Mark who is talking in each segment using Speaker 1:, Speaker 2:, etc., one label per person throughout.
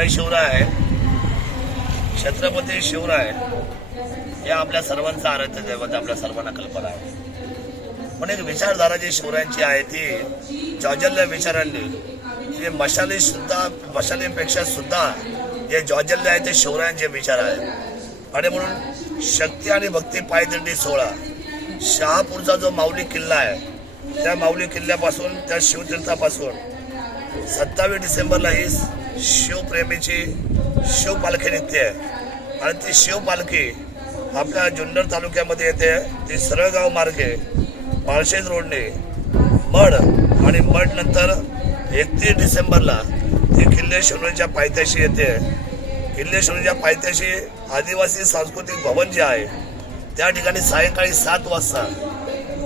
Speaker 1: जय शिवराय. छत्रपती शिवराय हे आपल्या सर्वांचा आराध्य दैवत आपल्या सर्वांना कल्पना आहे. पण एक विचारधारा जी शिवरायांची आहे ती जॉजल्य विचारांनी जे मशाली सुद्धा मशालीपेक्षा सुद्धा जे जॉजल्य आहे ते शिवरायांचे विचार आहे आणि म्हणून शक्ती आणि भक्ती पायदंडी सोहळा शहापूरचा जो माऊली किल्ला आहे त्या माऊली किल्ल्यापासून त्या शिवतीर्थापासून सत्तावीस डिसेंबरला ही शिवप्रेमीची शिवपालखी निघते. आणि ती शिवपालखी आपल्या जुन्नर तालुक्यामध्ये येते. ती सरळगाव मार्गे माळशेज रोडने मड आणि मड नंतर एकतीस डिसेंबरला ती किल्ले शिवणीच्या पायथ्याशी येते. किल्ले शिवणीच्या पायथ्याशी आदिवासी सांस्कृतिक भवन जे आहे त्या ठिकाणी सायंकाळी सात वाजता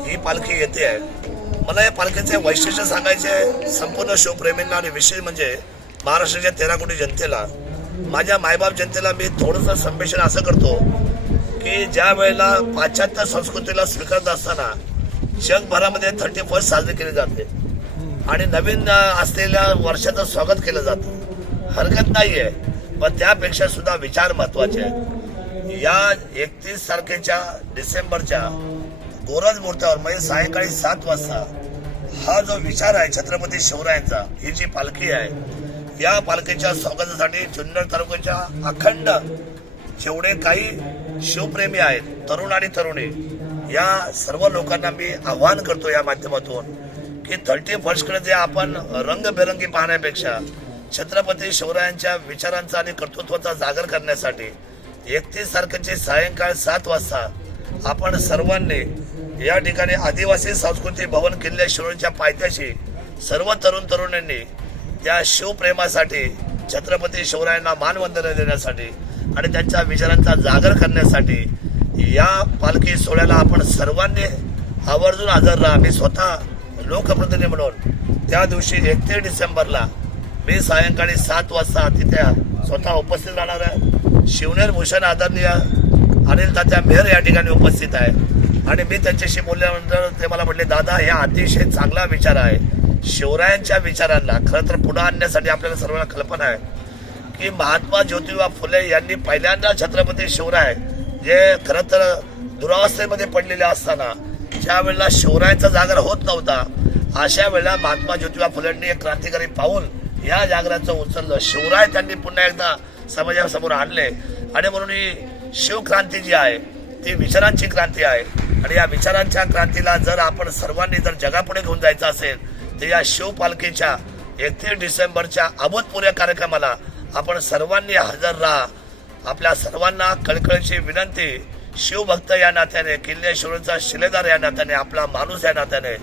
Speaker 1: ही पालखी येते. आहे मला या पालखीचे वैशिष्ट्य सांगायचे आहे संपूर्ण शिवप्रेमींना आणि विशेष म्हणजे महाराष्ट्राच्या तेरा कोटी जनतेला माझ्या मायबाप जनतेला मी थोडंसं संप्रेषण असं करतो की ज्या वेळेला पाश्चात्य संस्कृतीला स्वीकारत असताना जगभरामध्ये थर्टी फर्स्ट साजरी केली जाते. आणि नवीन असलेल्या वर्षाचं स्वागत केलं जातं. हरकत नाही आहे पण त्यापेक्षा सुद्धा विचार महत्त्वाचे आहेत. या एकतीस तारखेच्या डिसेंबरच्या गोरज मुहूर्तावर म्हणजे सायंकाळी सात वाजता हा जो विचार आहे छत्रपती शिवरायांचा ही जी पालखी आहे या पालखीच्या स्वागतासाठी जुन्नर तालुक्याच्या अखंड जेवढे काही शिवप्रेमी आहेत तरुण आणि तरुणी या सर्व लोकांना मी आवाहन करतो या माध्यमातून की थर्टी फर्स्टकडे जे आपण रंगबेरंगी पाहण्यापेक्षा छत्रपती शिवरायांच्या विचारांचा आणि कर्तृत्वाचा जागर करण्यासाठी एकतीस तारखेचे सायंकाळ सात वाजता आपण सर्वांनी या ठिकाणी आदिवासी संस्कृती भवन किल्ल्या शिवरायांच्या पायथ्याशी सर्व तरुण तरुणींनी त्या शिवप्रेमासाठी छत्रपती शिवरायांना मानवंदना देण्यासाठी आणि त्यांच्या विचारांचा जागर करण्यासाठी या पालखी सोहळ्याला आपण सर्वांनी आवर्जून हजर राहा. मी स्वतः लोकप्रतिनिधी म्हणून त्या दिवशी एकतीस डिसेंबरला मी सायंकाळी सात वाजता तिथे स्वतः उपस्थित राहणार आहे. शिवनेर भूषण आदरणीय अनिल तात्या मेहर या ठिकाणी उपस्थित आहे. आणि मी त्यांच्याशी बोलल्यानंतर ते मला म्हटले दादा हे अतिशय चांगला विचार आहे. शिवरायांच्या विचारांना खरं तर पुढे आणण्यासाठी आपल्याला सर्वांना कल्पना आहे की महात्मा ज्योतिबा फुले यांनी पहिल्यांदा छत्रपती शिवराय जे खरं तर दुरावस्थेमध्ये पडलेले असताना ज्या वेळेला शिवरायांचा जागर होत नव्हता अशा वेळेला महात्मा ज्योतिबा फुलेंनी एक क्रांतिकारी पाऊल या जागराचं उचललं. शिवराय त्यांनी पुन्हा एकदा समाजासमोर आणले. आणि म्हणून ही शिवक्रांती जी आहे ती विचारांची क्रांती आहे. आणि या विचारांच्या क्रांतीला जर आपण सर्वांनी जर जगापुढे घेऊन जायचं असेल तर या शिवपालखीच्या एकतीस डिसेंबरच्या अभूतपूर्व कार्यक्रमाला आपण सर्वांनी हजर राहा. आपल्या सर्वांना कळकळीची विनंती शिवभक्त या नात्याने किल्लेश्वरचा शिलेदार या नात्याने आपला माणूस या नात्याने.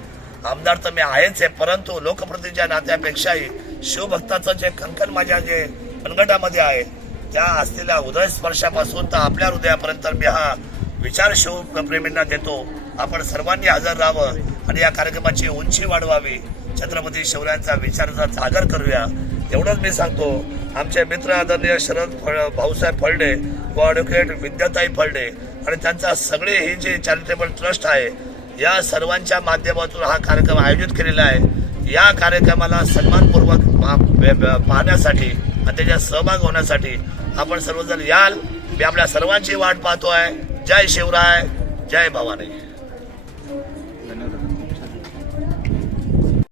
Speaker 1: आमदार तर मी आहेच आहे परंतु लोकप्रतीच्या नात्यापेक्षाही शिवभक्ताचं जे कंकण माझ्या जे मनगटामध्ये आहे त्या असलेल्या हृदय स्पर्शापासून तर आपल्या हृदयापर्यंत मी हा विचार शिवप्रेमींना देतो. आपण सर्वांनी हजर राहावं आणि या कार्यक्रमाची उंची वाढवावी. छत्रपती शिवरायांचा विचाराचा जागर करूया. एवढंच मी सांगतो. आमचे मित्र आदरणीय शरद फळ भाऊसाहेब फळडे व ॲडव्होकेट विद्याताई फळडे आणि त्यांचा सगळे ही जे चॅरिटेबल ट्रस्ट आहे या सर्वांच्या माध्यमातून हा कार्यक्रम आयोजित केलेला आहे. या कार्यक्रमाला सन्मानपूर्वक पाहण्यासाठी आणि त्याच्यात सहभाग होण्यासाठी आपण सर्वजण याल. मी आपल्या सर्वांची वाट पाहतो आहे जय शिवराय. जय भवानी.